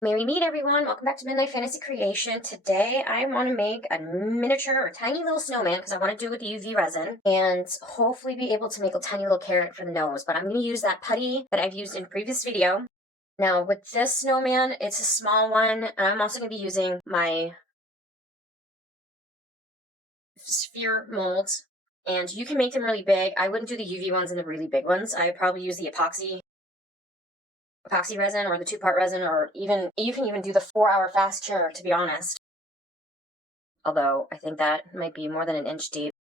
Merry meet everyone, welcome back to Midnight Fantasy Creation. Today I want to make a miniature or tiny little snowman because I want to do it with UV resin and hopefully be able to make a tiny little carrot for the nose. But I'm going to use that putty that I've used in a previous video. Now with this snowman, it's a small one, and I'm also going to be using my sphere molds. And you can make them really big. I wouldn't do the UV ones and the really big ones. I would probably use the epoxy resin or the 2-part resin, or even you can even do the 4-hour fast cure, to be honest. Although I think that might be more than an inch deep.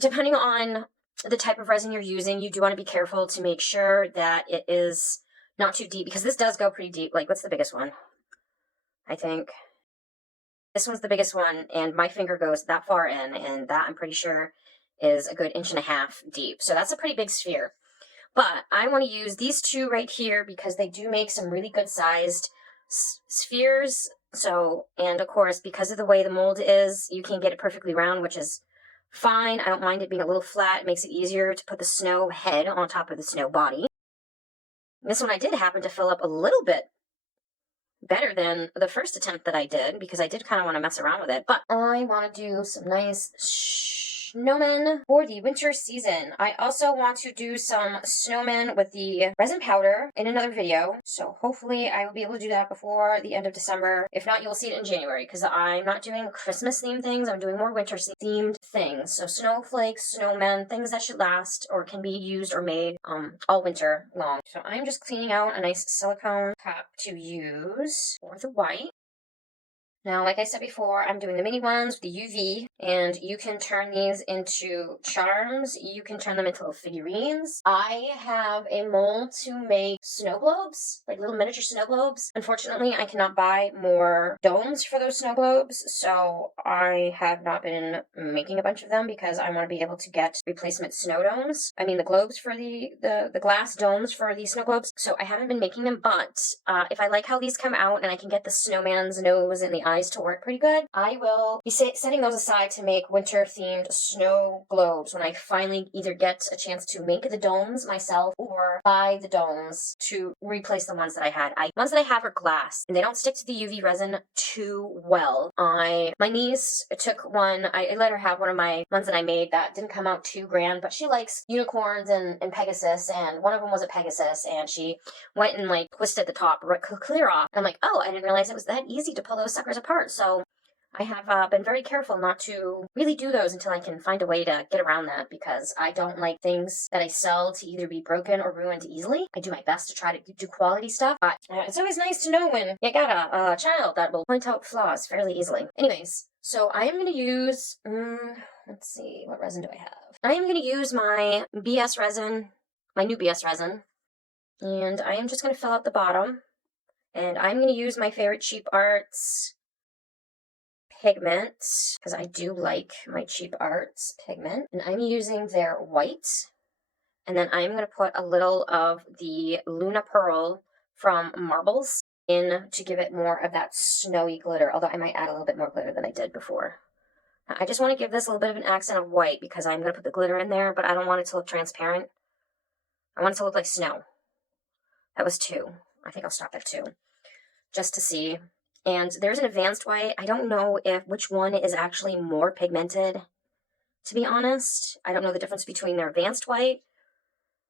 Depending on the type of resin you're using, you do want to be careful to make sure that it is not too deep, because this does go pretty deep. Like, what's the biggest one? I think this one's the biggest one, and my finger goes that far in, and that I'm pretty sure is a good 1.5 inches deep. So that's a pretty big sphere. But I want to use these two right here because they do make some really good sized spheres. So, and of course, because of the way the mold is, you can get it perfectly round, which is fine. I don't mind it being a little flat. It makes it easier to put the snow head on top of the snow body. This one I did happen to fill up a little bit better than the first attempt that I did, because I did kind of want to mess around with it. But I want to do some nice snowmen for the winter season. I also want to do some snowmen with the resin powder in another video, so hopefully I will be able to do that before the end of December. If not, you'll see it in January, because I'm not doing Christmas themed things. I'm doing more winter themed things. So snowflakes, snowmen, things that should last or can be used or made all winter long. So I'm just cleaning out a nice silicone cup to use for the white. Now, like I said before, I'm doing the mini ones with the UV, and you can turn these into charms. You can turn them into little figurines. I have a mold to make snow globes, like little miniature snow globes. Unfortunately, I cannot buy more domes for those snow globes, so I have not been making a bunch of them because I want to be able to get replacement snow domes. I mean, the globes for the glass domes for the snow globes. So I haven't been making them, but if I like how these come out and I can get the snowman's nose and the eyes to work pretty good, I will be setting those aside to make winter-themed snow globes when I finally either get a chance to make the domes myself or buy the domes to replace the ones that I had. Ones that I have are glass, and they don't stick to the UV resin too well. My niece took one. I let her have one of my ones that I made that didn't come out too grand, but she likes unicorns and Pegasus, and one of them was a Pegasus, and she went and like twisted the top clear off. I'm like, oh, I didn't realize it was that easy to pull those suckers apart. So I have been very careful not to really do those until I can find a way to get around that, because I don't like things that I sell to either be broken or ruined easily. I do my best to try to do quality stuff, but it's always nice to know when you got a child that will point out flaws fairly easily. Anyways, so I am going to use, let's see, what resin do I have? I am going to use my BS resin, my new BS resin, and I am just going to fill out the bottom, and I'm going to use my favorite Cheap Arts pigment, because I do like my Cheap Arts pigment, and I'm using their white, and then I'm going to put a little of the Luna Pearl from Marbles in to give it more of that snowy glitter, although I might add a little bit more glitter than I did before. I just want to give this a little bit of an accent of white because I'm going to put the glitter in there, but I don't want it to look transparent. I want it to look like snow. That was 2. I think I'll stop at 2, just to see. And there's an advanced white. I don't know which one is actually more pigmented, to be honest. I don't know the difference between their advanced white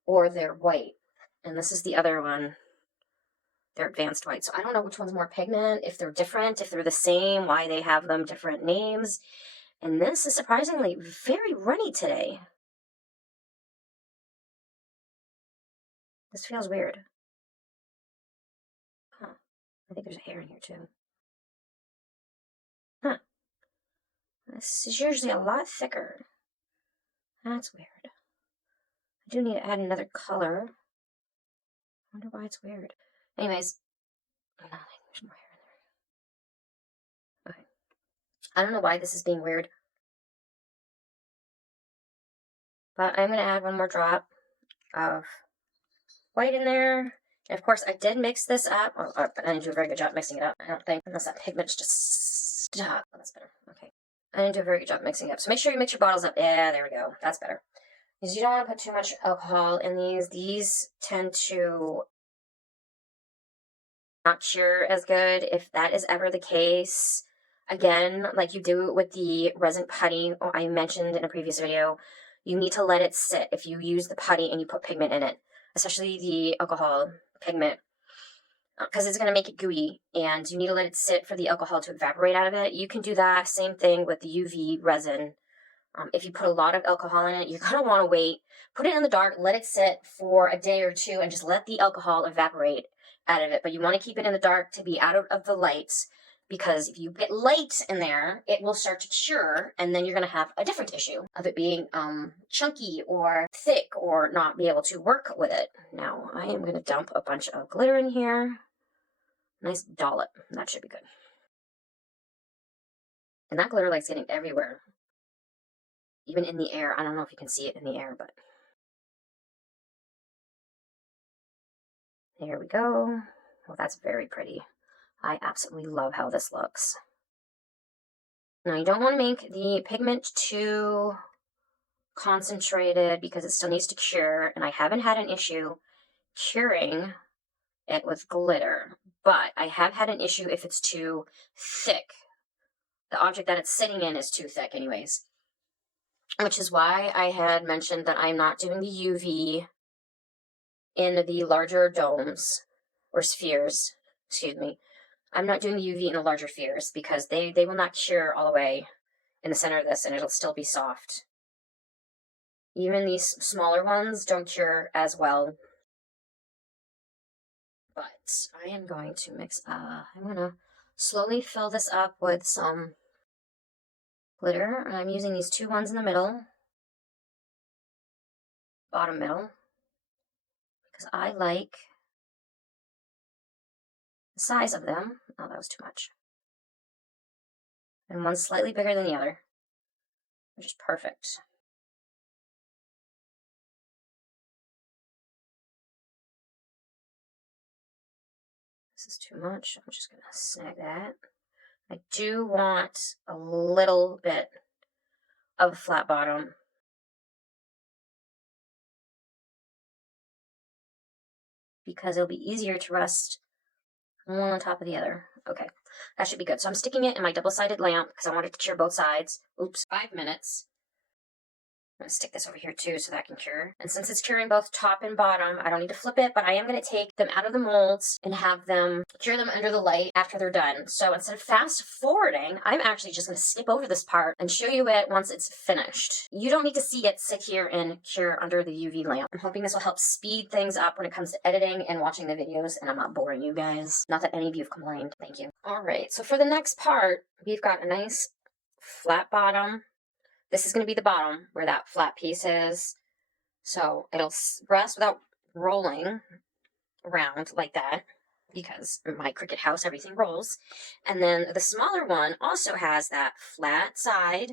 or their white. And this is the other one, their advanced white. So I don't know which one's more pigment, if they're different, if they're the same, why they have them different names. And this is surprisingly very runny today. This feels weird. Huh. I think there's a hair in here too. Huh. This is usually a lot thicker. That's weird. I do need to add another color. I wonder why it's weird. Anyways, there's more hair in there. Okay. I don't know why this is being weird, but I'm going to add one more drop of white in there. And of course, I did mix this up, but I didn't do a very good job mixing it up, I don't think, unless that pigment's just stuck. Oh, that's better. Okay. I didn't do a very good job mixing it up. So make sure you mix your bottles up. Yeah, there we go. That's better. Because you don't want to put too much alcohol in these. These tend to not cure as good. If that is ever the case, again, like you do with the resin putty I mentioned in a previous video, you need to let it sit if you use the putty and you put pigment in it, especially the alcohol pigment, because it's going to make it gooey, and you need to let it sit for the alcohol to evaporate out of it. You can do that same thing with the UV resin. If you put a lot of alcohol in it, you're going to want to wait, put it in the dark, let it sit for a day or two, and just let the alcohol evaporate out of it. But you want to keep it in the dark to be out of the lights, because if you get light in there, it will start to cure, and then you're going to have a different issue of it being chunky or thick or not be able to work with it. Now, I am going to dump a bunch of glitter in here. Nice dollop. That should be good. And that glitter light's getting everywhere. Even in the air. I don't know if you can see it in the air, but there we go. Well, that's very pretty. I absolutely love how this looks. Now, you don't want to make the pigment too concentrated because it still needs to cure, and I haven't had an issue curing it with glitter, but I have had an issue if it's too thick. The object that it's sitting in is too thick anyways, which is why I had mentioned that I'm not doing the UV in the larger domes or spheres, excuse me. I'm not doing the UV in the larger spheres because they will not cure all the way in the center of this, and it'll still be soft. Even these smaller ones don't cure as well. But I am going to I'm going to slowly fill this up with some glitter. I'm using these two ones in the middle, bottom middle, because I like the size of them. Oh, that was too much. And one's slightly bigger than the other, which is perfect. This is too much. I'm just going to snag that. I do want a little bit of a flat bottom. Because it'll be easier to rest one on top of the other. Okay, that should be good. So I'm sticking it in my double-sided lamp because I want it to cure both sides. Oops, 5 minutes. I'm going to stick this over here too so that can cure. And since it's curing both top and bottom, I don't need to flip it, but I am going to take them out of the molds and have them cure them under the light after they're done. So instead of fast forwarding, I'm actually just going to skip over this part and show you it once it's finished. You don't need to see it sit here and cure under the UV lamp. I'm hoping this will help speed things up when it comes to editing and watching the videos, and I'm not boring you guys. Not that any of you have complained. Thank you. All right, so for the next part, we've got a nice flat bottom. This is going to be the bottom where that flat piece is. So it'll rest without rolling around like that, because in my Cricut house, everything rolls. And then the smaller one also has that flat side,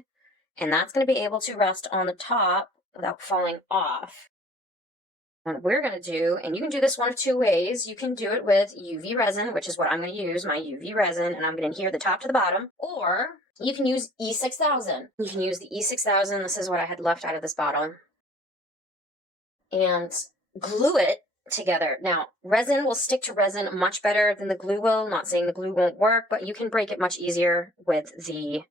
and that's going to be able to rest on the top without falling off. What we're going to do, and you can do this one of two ways. You can do it with UV resin, which is what I'm going to use, my UV resin, and I'm going to adhere the top to the bottom, or you can use E6000. You can use the E6000. This is what I had left out of this bottle. And glue it together. Now, resin will stick to resin much better than the glue will. Not saying the glue won't work, but you can break it much easier with the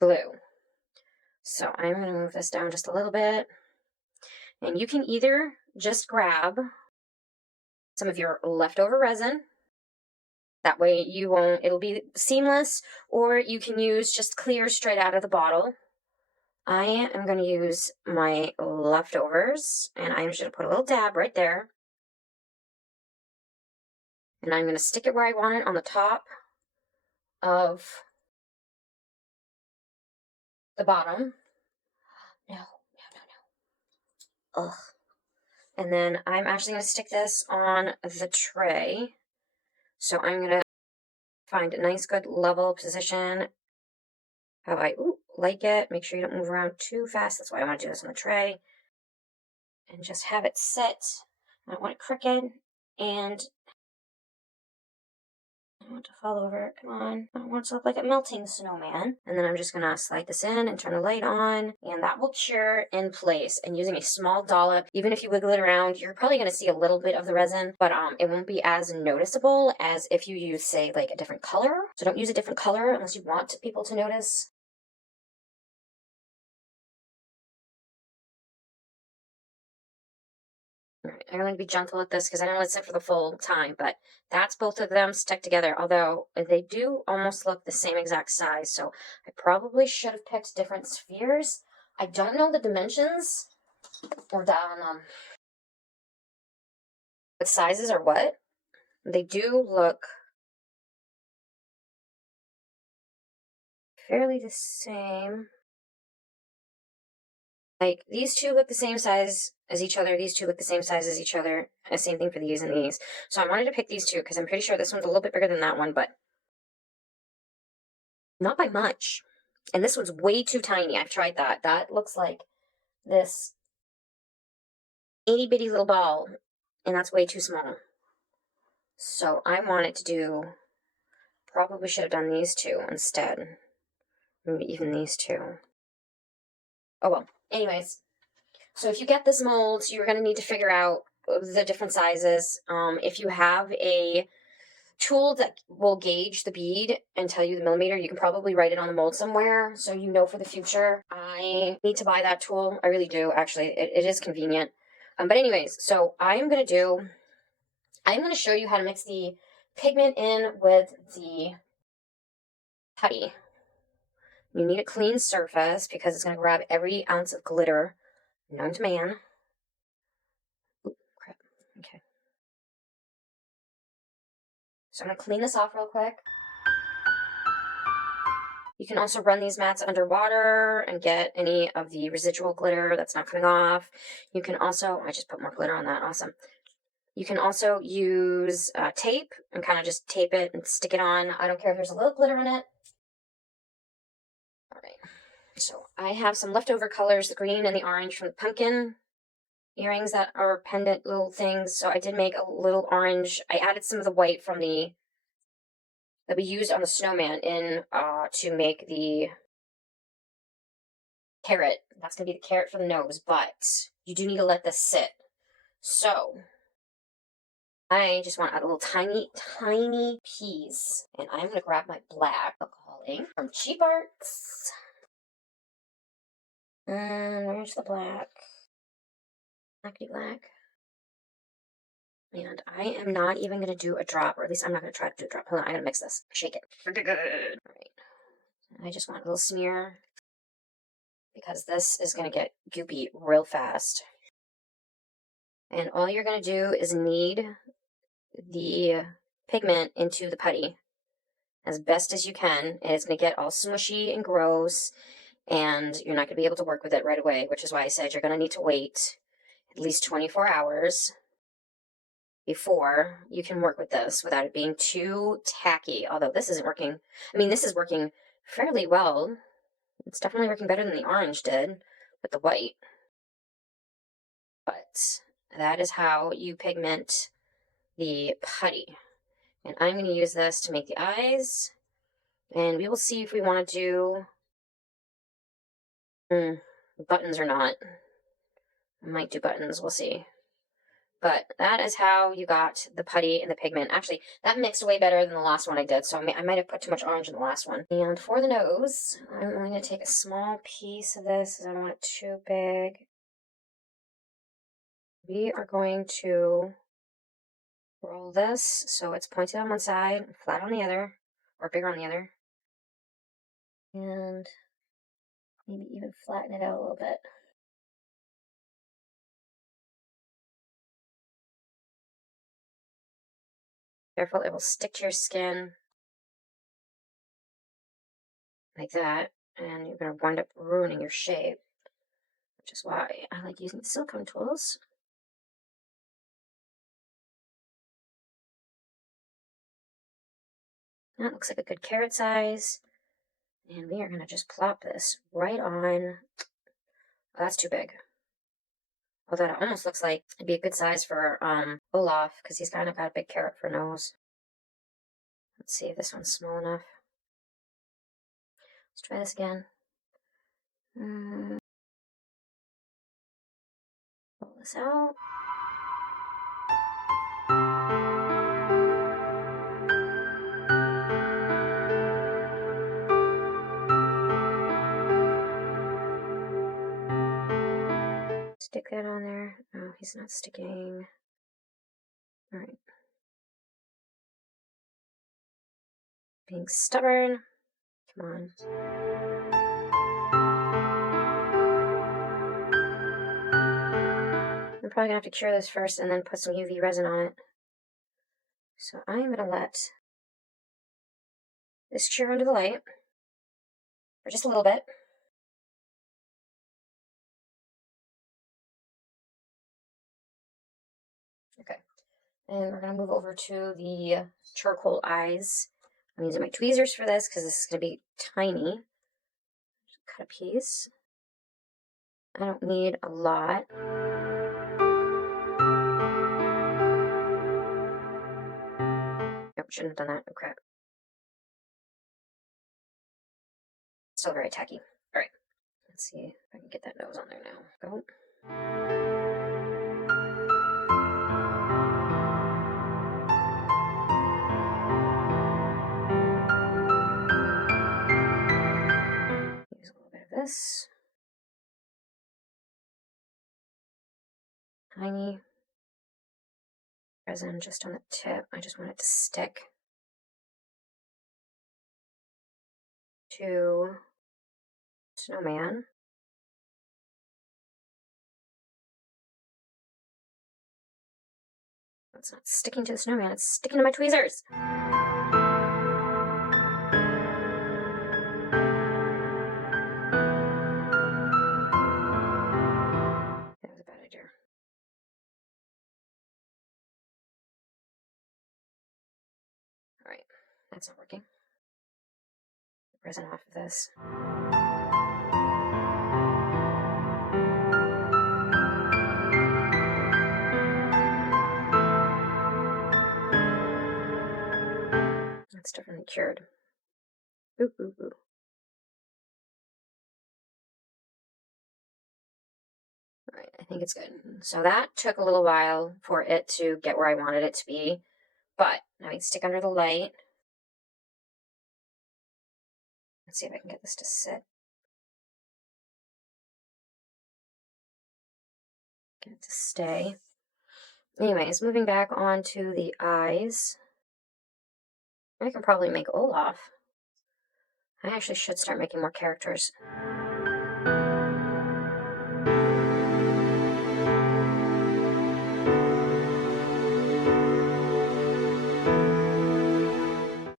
glue. So I'm going to move this down just a little bit. And you can either just grab some of your leftover resin. That way it'll be seamless, or you can use just clear straight out of the bottle. I am going to use my leftovers, and I'm just going to put a little dab right there. And I'm going to stick it where I want it on the top of the bottom. No. Ugh. And then I'm actually going to stick this on the tray. So I'm going to find a nice, good level position. How I like it. Make sure you don't move around too fast. That's why I want to do this on the tray. And just have it sit. I don't want it crooked. And I want to fall over. Come on. I want it to look like a melting snowman. And then I'm just going to slide this in and turn the light on. And that will cure in place. And using a small dollop, even if you wiggle it around, you're probably going to see a little bit of the resin, but it won't be as noticeable as if you use, say, like a different color. So don't use a different color unless you want people to notice. Alright, I'm going to be gentle with this because I don't want to sit for the full time, but that's both of them stuck together, although they do almost look the same exact size, so I probably should have picked different spheres. I don't know the dimensions or what sizes or what. They do look fairly the same. Like, these two look the same size as each other. These two look the same size as each other. And same thing for these and these. So I wanted to pick these two because I'm pretty sure this one's a little bit bigger than that one, but not by much. And this one's way too tiny. I've tried that. That looks like this itty bitty little ball, and that's way too small. So I wanted to do, probably should have done these two instead. Maybe even these two. Oh well. Anyways, so if you get this mold, you're going to need to figure out the different sizes. If you have a tool that will gauge the bead and tell you the millimeter, you can probably write it on the mold somewhere so you know for the future. I need to buy that tool. I really do, actually. It is convenient. But anyways, so I'm going to show you how to mix the pigment in with the putty. You need a clean surface because it's going to grab every ounce of glitter known to man. Ooh, crap. Okay. So I'm going to clean this off real quick. You can also run these mats underwater and get any of the residual glitter that's not coming off. You can also, I just put more glitter on that, awesome. You can also use tape and kind of just tape it and stick it on. I don't care if there's a little glitter in it. All right, so I have some leftover colors, the green and the orange from the pumpkin earrings that are pendant little things. So I did make a little orange. I added some of the white from that we used on the snowman in to make the carrot. That's going to be the carrot for the nose, but you do need to let this sit. So I just want a little tiny, tiny piece. And I'm going to grab my black alcohol ink from Cheap Arts. And where's the black? Blackety black. And I am not even going to do a drop, or at least I'm not going to try to do a drop. Hold on, I got to mix this. Shake it. All right. I just want a little smear because this is going to get goopy real fast. And all you're going to do is knead the pigment into the putty as best as you can, and it's going to get all smushy and gross, and you're not going to be able to work with it right away, which is why I said you're going to need to wait at least 24 hours before you can work with this without it being too tacky, although this isn't working. I mean, this is working fairly well. It's definitely working better than the orange did with the white. But that is how you pigment the putty. And I'm going to use this to make the eyes. And we will see if we want to do buttons or not. I might do buttons, we'll see. But that is how you got the putty and the pigment. Actually, that mixed way better than the last one I did, so I might have put too much orange in the last one. And for the nose, I'm going to take a small piece of this because I don't want it too big. We are going to roll this so it's pointed on one side, flat on the other, or bigger on the other. And maybe even flatten it out a little bit. Careful, it will stick to your skin like that, and you're going to wind up ruining your shape, which is why I like using the silicone tools. That looks like a good carrot size, and we are going to just plop this right on. Oh, that's too big. Although that almost looks like it'd be a good size for Olaf, because he's kind of got a big carrot for a nose. Let's see if this one's small enough. Let's try this again. Pull this out. Stick that on there. No, he's not sticking. All right. Being stubborn. Come on. I'm probably gonna have to cure this first and then put some UV resin on it. So I'm gonna let this cure under the light for just a little bit. Okay. And we're gonna move over to the charcoal eyes. I'm using my tweezers for this because this is gonna be tiny. Just cut a piece. I don't need a lot. Nope, shouldn't have done that. Oh crap. Still very tacky. All right. Let's see if I can get that nose on there now. Go. Use a little bit of this. Tiny resin just on the tip. I just want it to stick to snowman. It's not sticking to the snowman, it's sticking to my tweezers. That was a bad idea. All right, that's not working. Resin off of this. That's definitely cured. Ooh, ooh, ooh. All right, I think it's good. So that took a little while for it to get where I wanted it to be, but now I can stick under the light. Let's see if I can get this to sit. Get it to stay. Anyways, moving back onto the eyes. I can probably make Olaf. I actually should start making more characters.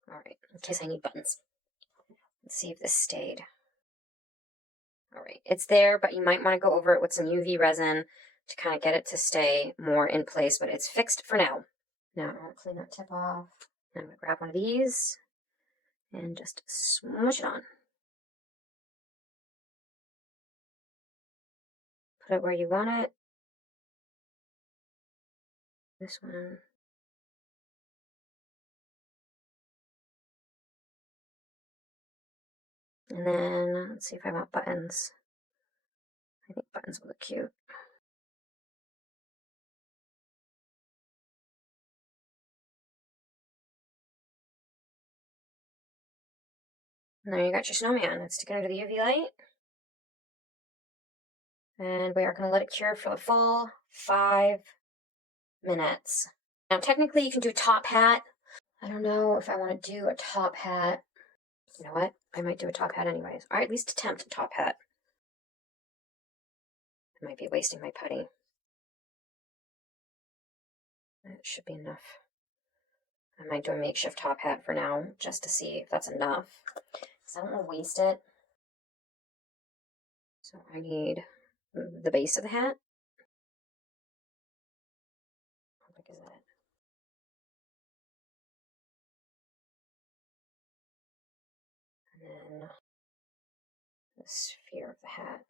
Alright, in case I need buttons. Let's see if this stayed. Alright, it's there, but you might want to go over it with some UV resin to kind of get it to stay more in place, but it's fixed for now. Now I'm going to clean that tip off. I'm going to grab one of these and just smush it on. Put it where you want it. This one. And then, let's see if I want buttons. I think buttons will look cute. And there you got your snowman. It's sticking under the UV light. And we are going to let it cure for the full 5 minutes. Now, technically, you can do top hat. I don't know if I want to do a top hat. You know what? I might do a top hat anyways. Or at least attempt a top hat. I might be wasting my putty. That should be enough. I might do a makeshift top hat for now, just to see if that's enough. Because I don't want to waste it. So I need the base of the hat. How big is that? And then the sphere of the hat.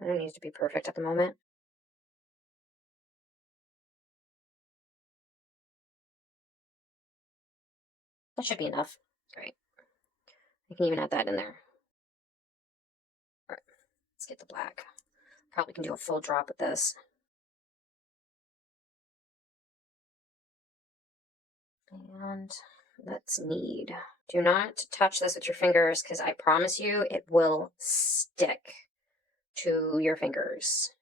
I don't need it to be perfect at the moment. That should be enough. Great. I can even add that in there. All right, let's get the black. Probably can do a full drop with this. And let's knead. Do not touch this with your fingers because I promise you it will stick to your fingers.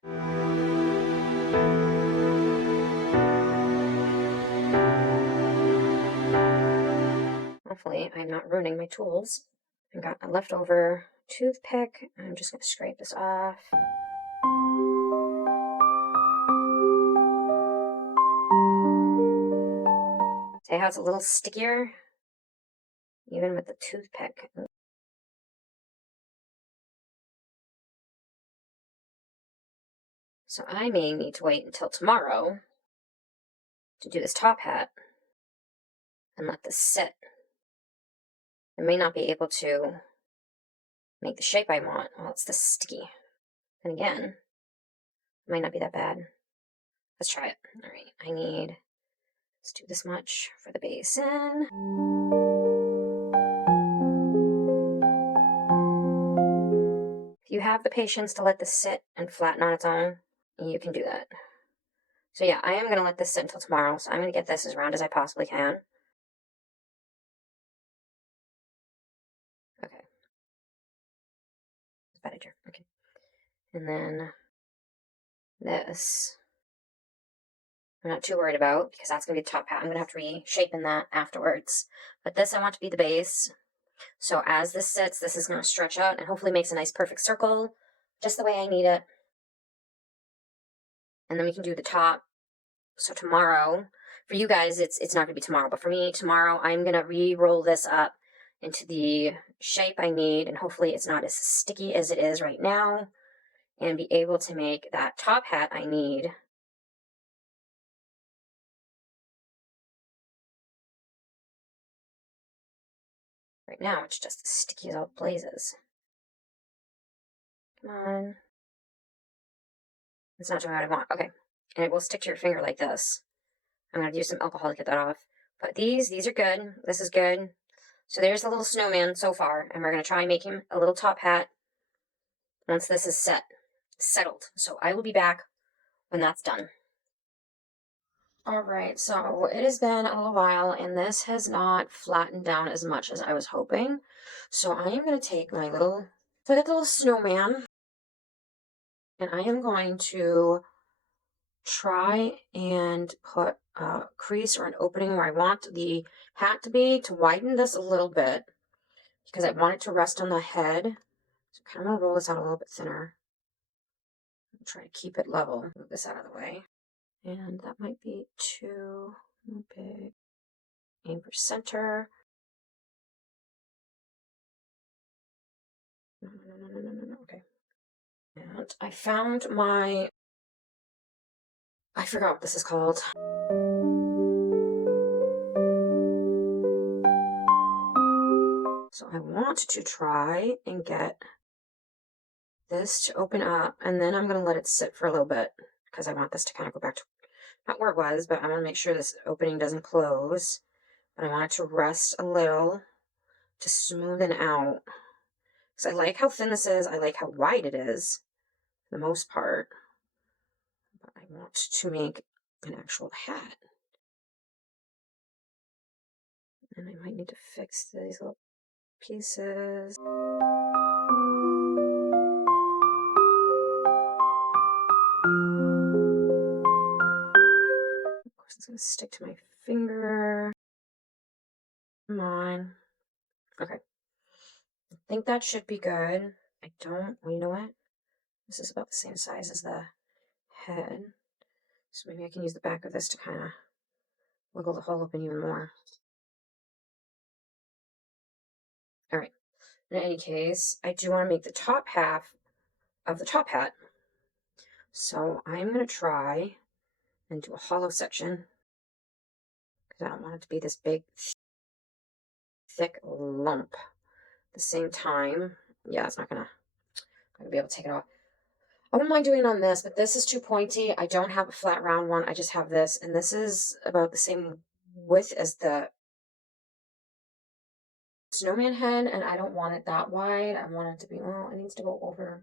Hopefully I'm not ruining my tools. I got a leftover toothpick. I'm just going to scrape this off. See how it's a little stickier? Even with the toothpick. So I may need to wait until tomorrow to do this top hat and let this sit. I may not be able to make the shape I want while it's this sticky. And again, it might not be that bad. Let's try it. All right, let's do this much for the basin. If you have the patience to let this sit and flatten on its own, you can do that. So yeah, I am going to let this sit until tomorrow, so I'm going to get this as round as I possibly can. Okay. Better. Okay. And then this, I'm not too worried about because that's going to be the top hat. I'm going to have to reshape in that afterwards. But this I want to be the base. So as this sits, this is going to stretch out and hopefully makes a nice perfect circle, just the way I need it. And then we can do the top. So tomorrow, for you guys, it's not going to be tomorrow, but for me, tomorrow, I'm going to re-roll this up into the shape I need, and hopefully it's not as sticky as it is right now, and be able to make that top hat I need. Right now, it's just as sticky as all blazes. Come on. It's not doing what I want. Okay. And it will stick to your finger like this. I'm going to use some alcohol to get that off. But these are good. This is good. So there's the little snowman so far, and we're going to try and make him a little top hat once this is settled. So I will be back when that's done. Alright, so it has been a little while, and this has not flattened down as much as I was hoping. So I am going to take my little snowman, and I am going to try and put a crease or an opening where I want the hat to be, to widen this a little bit, because I want it to rest on the head. So I'm kind of going to roll this out a little bit thinner. Try to keep it level. Move this out of the way. And that might be too big. Aim for center. No. Okay. And I found I forgot what this is called. So I want to try and get this to open up, and then I'm going to let it sit for a little bit because I want this to kind of go back to not where it was, but I want to make sure this opening doesn't close. But I want it to rest a little to smoothen out. Because I like how thin this is. I like how wide it is, for the most part. But I want to make an actual hat. And I might need to fix these little pieces. Of course, it's going to stick to my finger. Come on. Okay. I think that should be good. Well, you know what? This is about the same size as the head. So maybe I can use the back of this to kind of wiggle the hole open even more. All right. In any case, I do want to make the top half of the top hat. So I'm going to try and do a hollow section because I don't want it to be this big, thick lump. At the same time, yeah, it's not going to be able to take it off. I wouldn't mind doing it on this, but this is too pointy. I don't have a flat round one. I just have this, and this is about the same width as the snowman head, and I don't want it that wide. I want it to be, well, it needs to go over.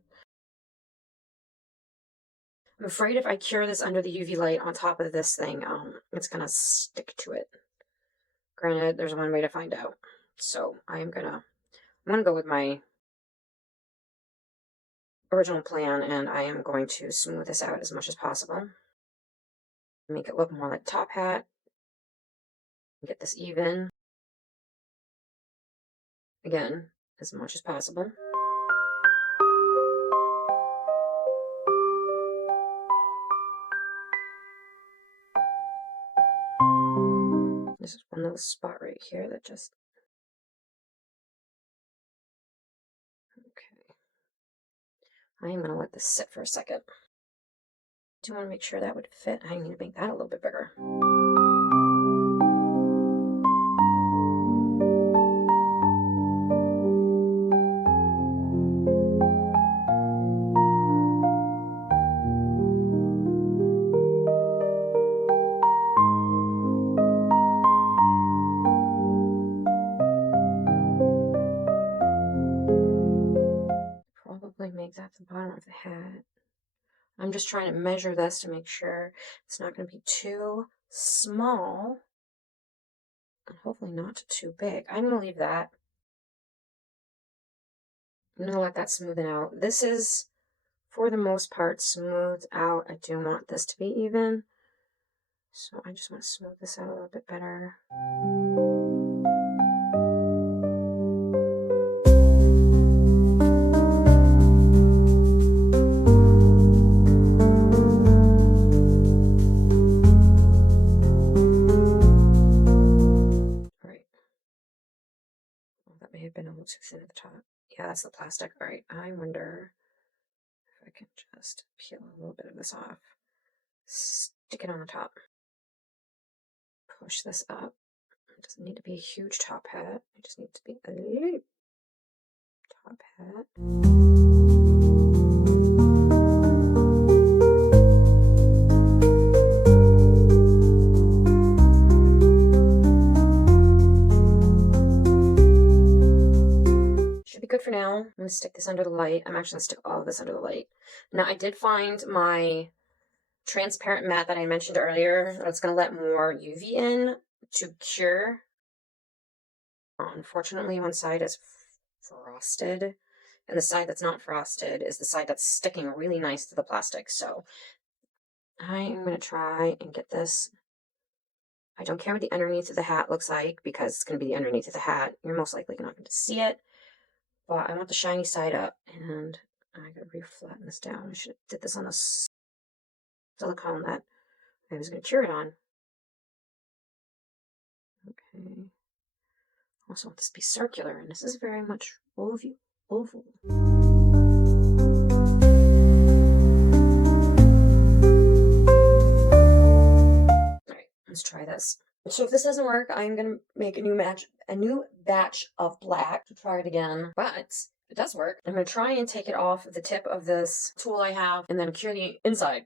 I'm afraid if I cure this under the UV light on top of this thing, it's gonna stick to it. Granted, there's one way to find out. So I'm gonna go with my original plan, and I am going to smooth this out as much as possible. Make it look more like top hat. Get this even. Again, as much as possible. This is one little spot right here that just... Okay. I am going to let this sit for a second. Do want to make sure that would fit. I need to make that a little bit bigger. Probably make that the bottom of the hat. I'm just trying to measure this to make sure it's not going to be too small and hopefully not too big. I'm going to leave that. I'm going to let that smoothen out. This is, for the most part, smoothed out. I do want this to be even. So I just want to smooth this out a little bit better. Have been a little too thin at the top. Yeah, that's the plastic. All right, I wonder if I can just peel a little bit of this off. Stick it on the top. Push this up. It doesn't need to be a huge top hat. It just needs to be a little top hat. Good for now. I'm going to stick this under the light. I'm actually going to stick all of this under the light. Now, I did find my transparent mat that I mentioned earlier. It's going to let more UV in to cure. Unfortunately, one side is frosted, and the side that's not frosted is the side that's sticking really nice to the plastic. So I am going to try and get this. I don't care what the underneath of the hat looks like because it's going to be the underneath of the hat. You're most likely not going to see it. But I want the shiny side up, and I gotta reflatten this down. I should have did this on the silicone that I was gonna cure it on. Okay. I also want this to be circular, and this is very much oval. Alright, let's try this. So if this doesn't work, I'm gonna make a new batch of black to try it again. But if it does work, I'm gonna try and take it off the tip of this tool I have and then cure the inside.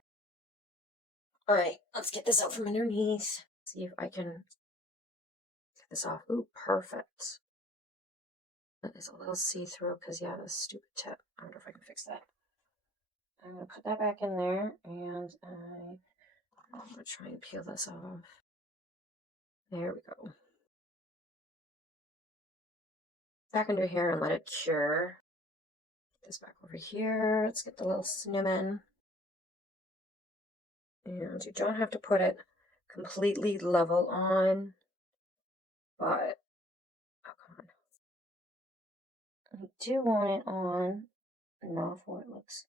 All right, let's get this out from underneath. See if I can get this off. Ooh, perfect. That is a little see-through because yeah, this stupid tip. I wonder if I can fix that. I'm gonna put that back in there, and I'm gonna try and peel this off. There we go. Back under here and let it cure. Get this back over here. Let's get the little snowman. And you don't have to put it completely level on, but oh, come on. I do want it on enough where it looks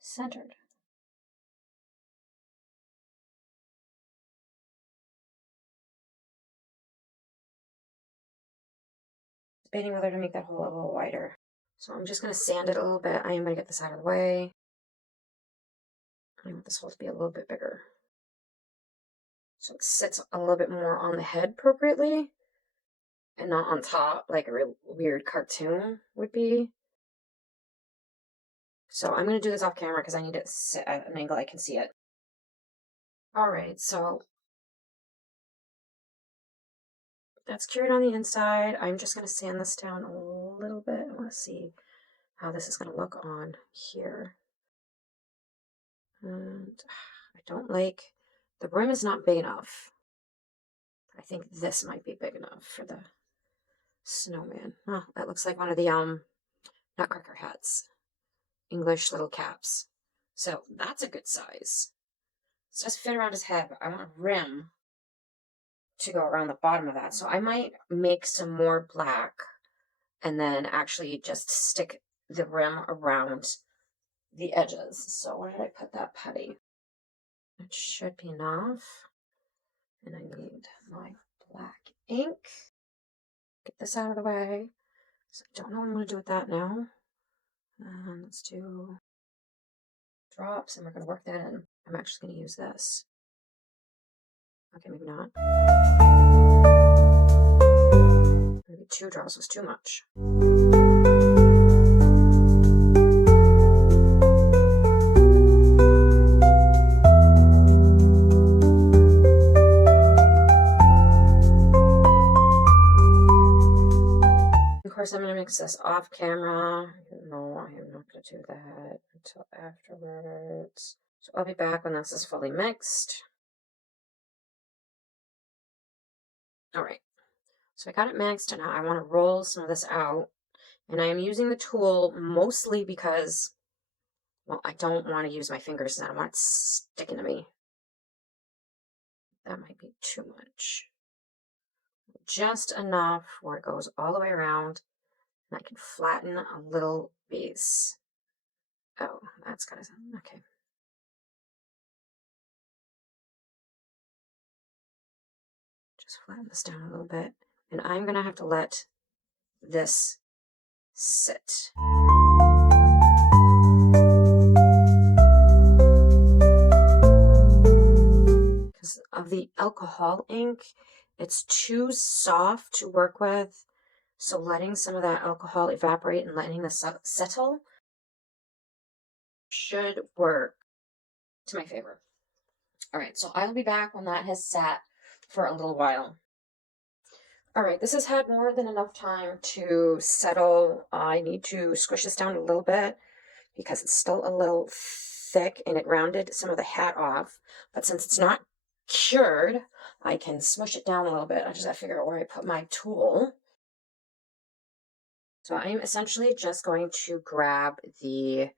centered. Debating whether to make that hole a little wider. So I'm just going to sand it a little bit. I am going to get this out of the way. I want this hole to be a little bit bigger. So it sits a little bit more on the head appropriately and not on top like a real weird cartoon would be. So I'm going to do this off camera because I need to sit at an angle I can see it. Alright, so that's cured on the inside. I'm just going to sand this down a little bit. I want to see how this is going to look on here. And I don't like, the brim is not big enough. I think this might be big enough for the snowman. Oh, that looks like one of the nutcracker hats. English little caps. So that's a good size. It's just fit around his head, but I want a rim to go around the bottom of that. So I might make some more black and then actually just stick the rim around the edges. So where did I put that putty? It should be enough. And I need my black ink. Get this out of the way. So I don't know what I'm going to do with that now. Let's do drops, and we're going to work that in. I'm actually going to use this. Okay, maybe not. Maybe 2 drops was too much. Of course, I'm going to mix this off camera. No, I am not going to do that until afterwards. So I'll be back when this is fully mixed. All right, so I got it mixed, and now I want to roll some of this out. And I am using the tool mostly because, well, I don't want to use my fingers, and I don't want it sticking to me. That might be too much. Just enough where it goes all the way around, and I can flatten a little base. Oh, that's gotta sound okay. Just flatten this down a little bit, and I'm gonna have to let this sit. Because of the alcohol ink, it's too soft to work with, so letting some of that alcohol evaporate and letting this settle should work to my favor. All right, so I'll be back when that has sat for a little while. All right, this has had more than enough time to settle. I need to squish this down a little bit because it's still a little thick and it rounded some of the hat off. But since it's not cured, I can smush it down a little bit. I just have to figure out where I put my tool. So I'm essentially just going to grab the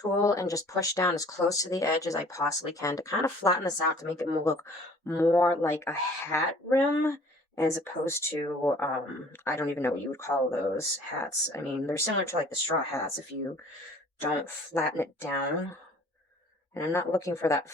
tool and just push down as close to the edge as I possibly can to kind of flatten this out to make it look more like a hat rim as opposed to, I don't even know what you would call those hats. I mean, they're similar to like the straw hats if you don't flatten it down. And I'm not looking for that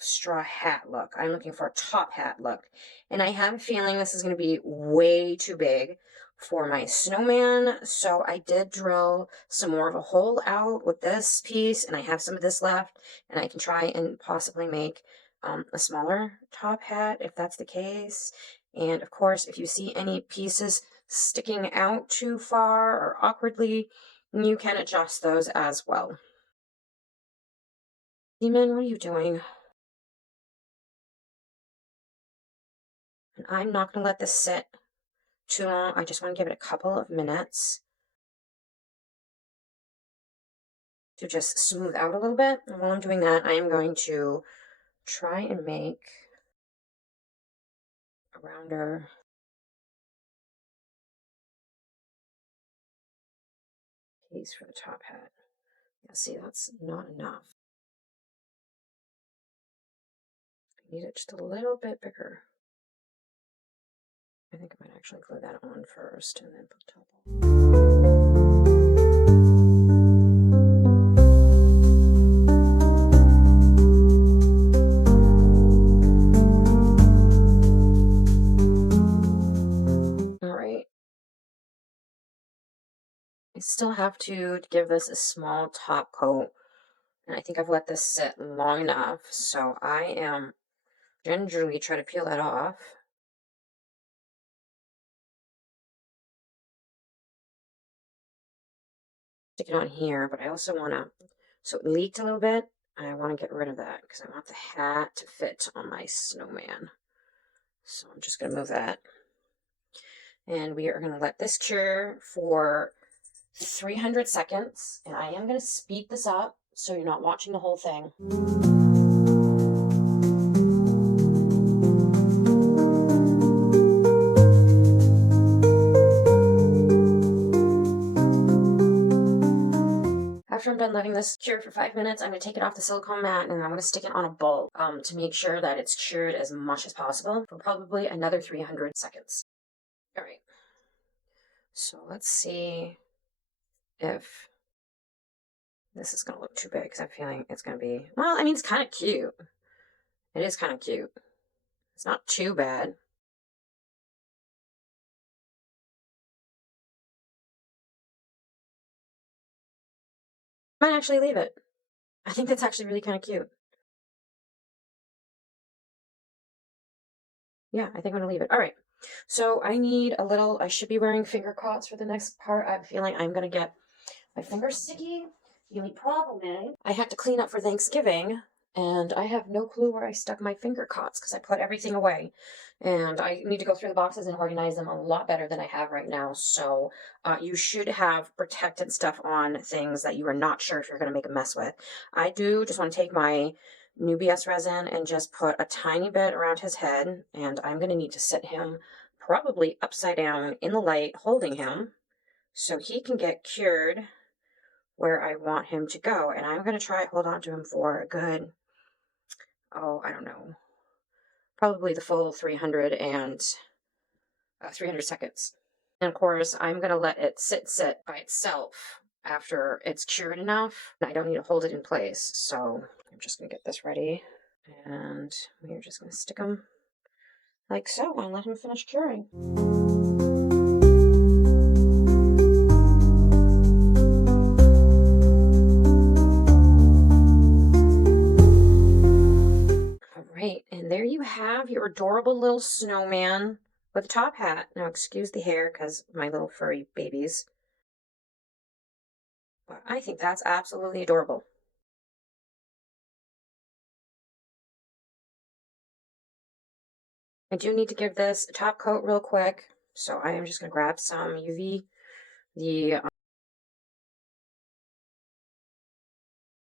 straw hat look. I'm looking for a top hat look. And I have a feeling this is going to be way too big for my snowman, so I did drill some more of a hole out with this piece, and I have some of this left, and I can try and possibly make a smaller top hat if that's the case. And of course, if you see any pieces sticking out too far or awkwardly, you can adjust those as well. Demon, what are you doing? And I'm not going to let this sit too long. I just want to give it a couple of minutes to just smooth out a little bit. And while I'm doing that, I am going to try and make a rounder piece for the top hat. Yeah, see, that's not enough. I need it just a little bit bigger. I think I might actually glue that on first and then put top on. I still have to give this a small top coat, and I think I've let this sit long enough, so I am gingerly trying to peel that off. Stick it on here, but I also want to, so it leaked a little bit, and I want to get rid of that because I want the hat to fit on my snowman. So I'm just going to move that. And we are going to let this cure for 300 seconds. And I am going to speed this up so you're not watching the whole thing. After I'm done letting this cure for 5 minutes, I'm going to take it off the silicone mat and I'm going to stick it on a bowl to make sure that it's cured as much as possible for probably another 300 seconds. All right. So let's see if this is going to look too big because I'm feeling it's going to be, well, I mean, it's kind of cute. It is kind of cute. It's not too bad. Might actually leave it. I think that's actually really kind of cute. Yeah, I think I'm going to leave it. All right. So I need a little, I should be wearing finger cots for the next part. I'm feeling I'm going to get my fingers sticky. The only problem is I had to clean up for Thanksgiving and I have no clue where I stuck my finger cots because I put everything away. And I need to go through the boxes and organize them a lot better than I have right now. So you should have protected stuff on things that you are not sure if you're going to make a mess with. I do just want to take my new BS resin and just put a tiny bit around his head. And I'm going to need to sit him probably upside down in the light, holding him so he can get cured where I want him to go. And I'm going to try hold on to him for a good, oh, I don't know, probably the full 300 seconds. And of course, I'm going to let it sit by itself after it's cured enough. I don't need to hold it in place. So I'm just going to get this ready. And we're just going to stick him like so and let him finish curing. Right, and there you have your adorable little snowman with a top hat. Now, excuse the hair because my little furry babies. But I think that's absolutely adorable. I do need to give this a top coat real quick. So I am just going to grab some UV, the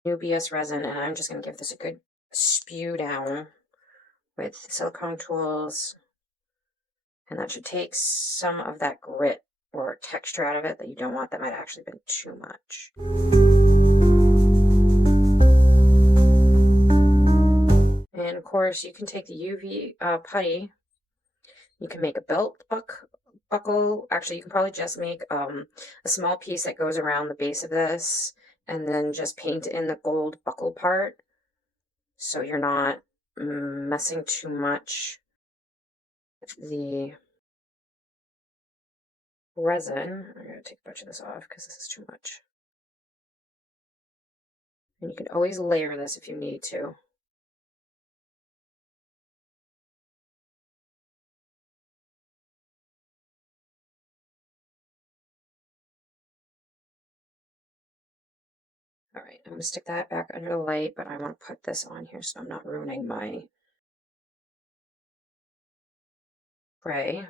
new BS resin, and I'm just going to give this a good spew down with silicone tools. And that should take some of that grit or texture out of it that you don't want. That might have actually been too much. And of course, you can take the UV putty. You can make a belt buckle. Actually, you can probably just make a small piece that goes around the base of this and then just paint in the gold buckle part so you're not messing too much with the resin. I'm going to take a bunch of this off because this is too much. And you can always layer this if you need to. All right, I'm going to stick that back under the light, but I want to put this on here so I'm not ruining my spray.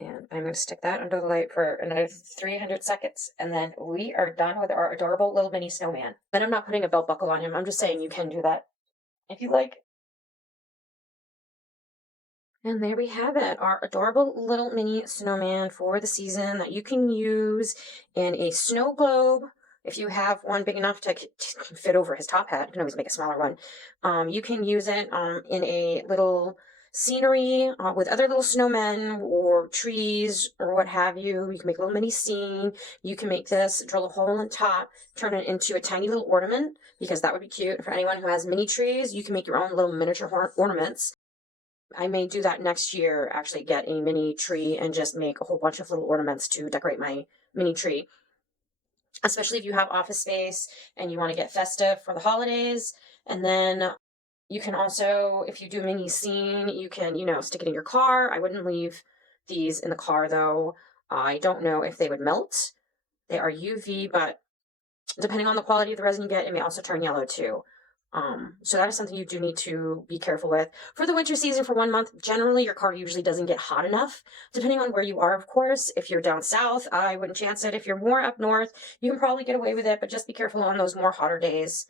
And I'm going to stick that under the light for another 300 seconds. And then we are done with our adorable little mini snowman. Then I'm not putting a belt buckle on him. I'm just saying you can do that if you like. And there we have it, our adorable little mini snowman for the season that you can use in a snow globe. If you have one big enough to fit over his top hat, you can always make a smaller one. You can use it in a little scenery with other little snowmen or trees or what have you. You can make a little mini scene. You can make this, drill a hole in the top, turn it into a tiny little ornament because that would be cute. For anyone who has mini trees, you can make your own little miniature ornaments. I may do that next year, actually get a mini tree and just make a whole bunch of little ornaments to decorate my mini tree. Especially if you have office space and you want to get festive for the holidays. And then you can also, if you do a mini scene, you can, stick it in your car. I wouldn't leave these in the car though. I don't know if they would melt. They are UV, but depending on the quality of the resin you get, it may also turn yellow too. So that is something you do need to be careful with. For the winter season, for 1 month, generally your car usually doesn't get hot enough, depending on where you are, of course. If you're down south, I wouldn't chance it. If you're more up north, you can probably get away with it, but just be careful on those more hotter days.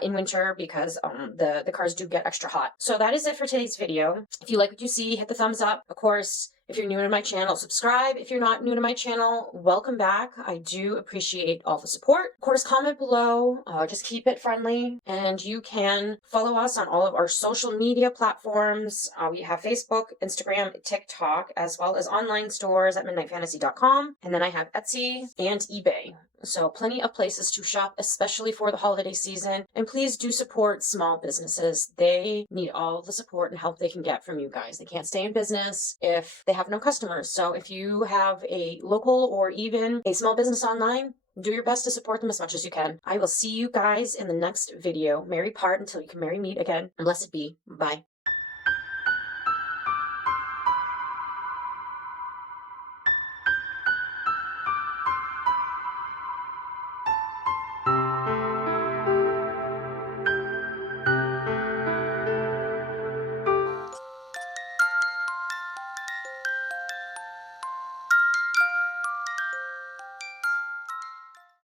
In winter, because the cars do get extra hot. So that is it for today's video. If you like what you see, hit the thumbs up. Of course, if you're new to my channel, subscribe. If you're not new to my channel, welcome back. I do appreciate all the support. Of course, comment below. Just keep it friendly. And you can follow us on all of our social media platforms. We have Facebook, Instagram, TikTok, as well as online stores at midnightfantasy.com. And then I have Etsy and eBay. So plenty of places to shop, especially for the holiday season. And please do support small businesses. They need all the support and help they can get from you guys. They can't stay in business if they have no customers. So if you have a local or even a small business online, do your best to support them as much as you can. I will see you guys in the next video. Merry part until you can merry meet again. And blessed be. Bye.